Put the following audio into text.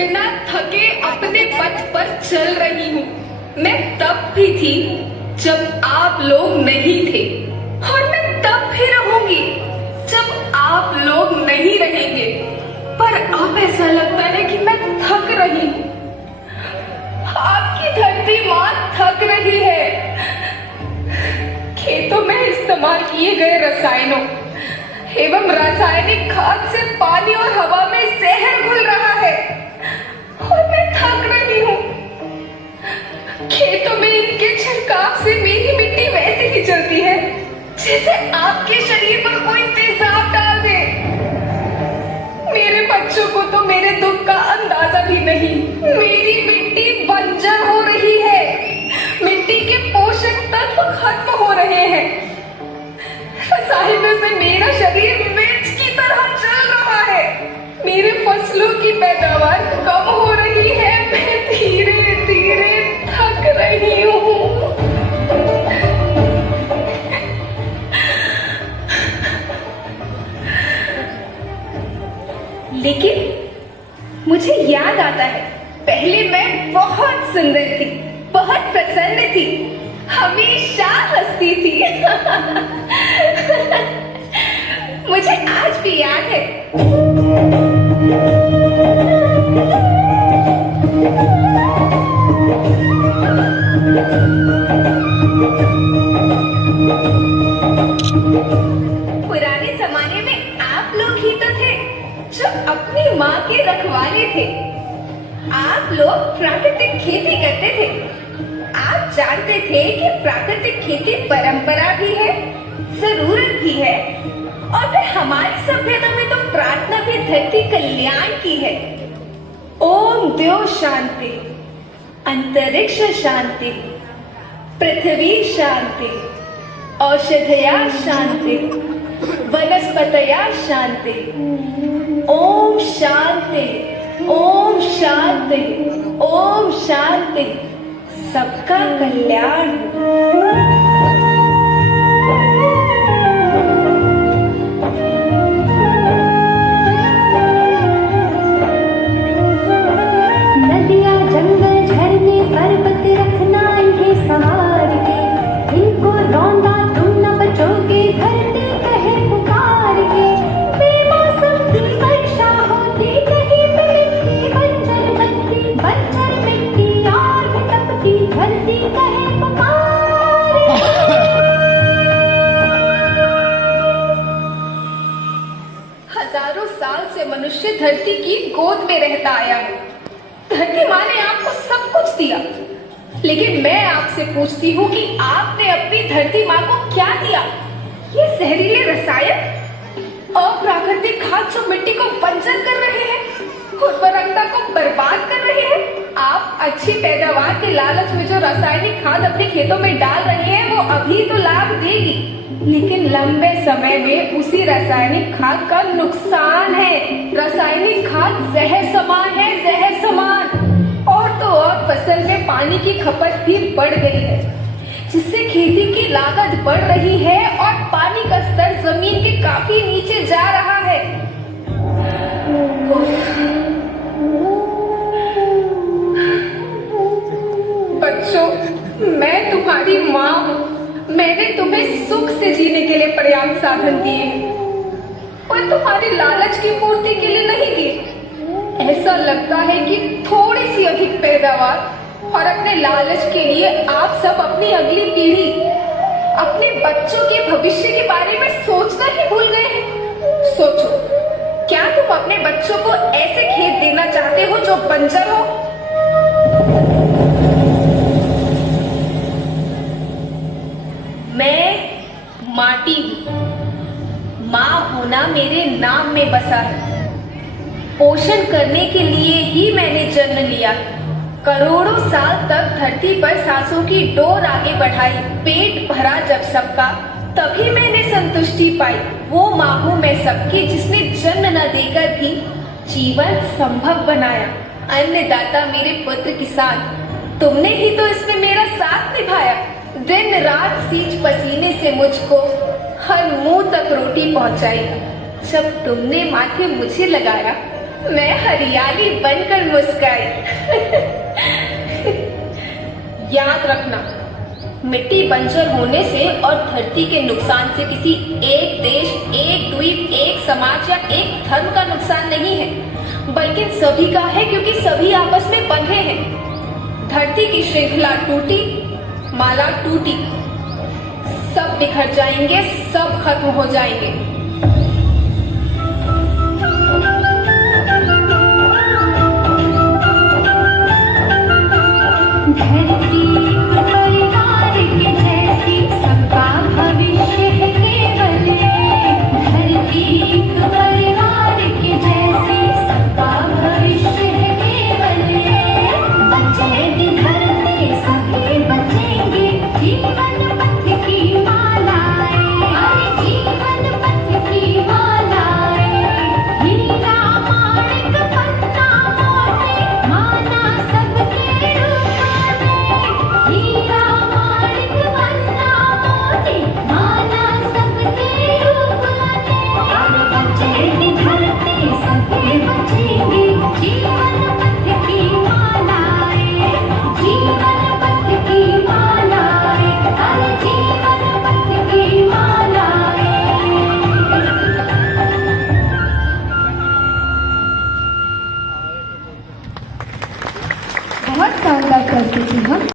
बिना थके अपने पथ पर चल रही हूँ। मैं तब भी थी जब आप लोग नहीं थे, और मैं तब भी रहूंगी जब आप लोग नहीं रहेंगे। पर अब ऐसा लगता है कि मैं थक रही हूँ। आपकी धरती माँ थक रही है। खेतों में इस्तेमाल किए गए रसायनों एवं रासायनिक खाद से पानी और हवा में जहर घुल रहा है, और मैं थक रही हूँ। खेतों में इनके छिड़काव से मेरी मिट्टी वैसे ही चलती है जैसे आपके शरीर पर कोई तेजाब डाल दे। मेरे बच्चों को तो मेरे दुख का अंदाजा भी नहीं। मेरी मिट्टी बंजर हो रही है, मिट्टी के पोषक तत्व खत्म हो रहे हैं। रसायनों से मेरा शरीर मिर्च की तरह जल रहा है। मेरे फसलों की पैदावार कम हो रही है। मैं धीरे धीरे थक रही हूँ। लेकिन मुझे याद आता है, पहले मैं बहुत सुंदर थी, बहुत प्रसन्न थी, हमेशा हंसती थी। मुझे आज भी याद है। पुराने जमाने में आप लोग ही तो थे जो अपनी माँ के रखवाले थे। आप लोग प्राकृतिक खेती करते थे। आप जानते थे कि प्राकृतिक खेती परंपरा भी है, जरूरत भी है, और फिर हमारी सभ्यता में तो प्रार्थना भी धरती कल्याण की है। ओम द्यो शांति, अंतरिक्ष शांति, पृथ्वी शांति, औषधया शांति, वनस्पतया शांति। ओम शांति, ओम शांति, ओम शांति। सबका कल्याण। नदियाँ, जंगल, झरने, पर्वत रखना इन्हें संवार के, इनको रौंदा तुम न बचोगे, धरती कहे पुकार के। बेमौसम की वर्षा होती, कहीं पे मिट्टी बंजर बनती, बंजर मिट्टी और भी तपती, धरती कहे पुकार के। हजारों साल से मनुष्य धरती की गोद में रहता आया है। धरती माँ ने आपको सब कुछ दिया, लेकिन मैं आपसे पूछती हूँ कि आपने अपनी धरती माँ को क्या दिया? ये जहरीले रसायन, अप्राकृतिक खाद जो मिट्टी को बंजर कर रहे हैं, उर्वरकता को बर्बाद कर रहे हैं। आप अच्छी पैदावार के लालच में जो रासायनिक खाद अपने खेतों में डाल रहे हैं, वो अभी तो लाभ देगी, लेकिन लंबे समय में उसी रासायनिक खाद का नुकसान है। रासायनिक खाद जहर समान है, जहर समान। और तो और फसल में पानी की खपत भी बढ़ गई है, जिससे खेती की लागत बढ़ रही है और पानी का स्तर जमीन के काफी नीचे जा रहा है। बच्चों, मैं तुम्हारी माँ हूँ। मैंने तुम्हें सुख से जीने के लिए पर्याप्त साधन दिए हैं, और तुम्हारी लालच की पूर्ति के लिए नहीं दिए। ऐसा लगता है कि थोड़ी सी अधिक पैदावार और अपने लालच के लिए आप सब अपनी अगली पीढ़ी, अपने बच्चों के भविष्य के बारे में सोचना ही भूल गए हैं। सोचो, क्या तुम अपने बच्चों को ऐसे खेत देना चाहते हो जो बंजर हो? मैं माटी हूँ। माँ होना मेरे नाम में बसा है। पोषण करने के लिए ही मैंने जन्म लिया। करोड़ों साल तक धरती पर सांसों की डोर आगे बढ़ाई। पेट भरा जब सबका, तभी मैंने संतुष्टि पाई। वो माँ हूँ मैं सबकी, जिसने जन्म न देकर भी जीवन संभव बनाया। अन्नदाता मेरे पुत्र किसान, तुमने ही तो इसमें मेरा साथ निभाया। दिन रात सींच पसीने से मुझको हर मुंह तक रोटी पहुंचाई। जब तुमने माथे मुझे लगाया मैं हरियाली बनकर मुस्काई। याद रखना, मिट्टी बंजर होने से और धरती के नुकसान से किसी एक देश, एक द्वीप, एक समाज या एक धर्म का नुकसान नहीं है, बल्कि सभी का है, क्योंकि सभी आपस में बंधे हैं। धरती की श्रृंखला टूटी, माला टूटी, सब बिखर जाएंगे, सब खत्म हो जाएंगे। धरती परिवार के जैसी सबका भविष्य है केवल। धरती परिवार के जैसी सबका भविष्य है केवल। बचेगी धरती सभी बचेंगे, जीवन पथ की मालाएं, जीवन पथ की मालाएं। हीरा माणिक पन्ना मोती, माला सबके रूप में। हीरा माणिक पन्ना मोती, माला सबके रूप में। बचेगी धरती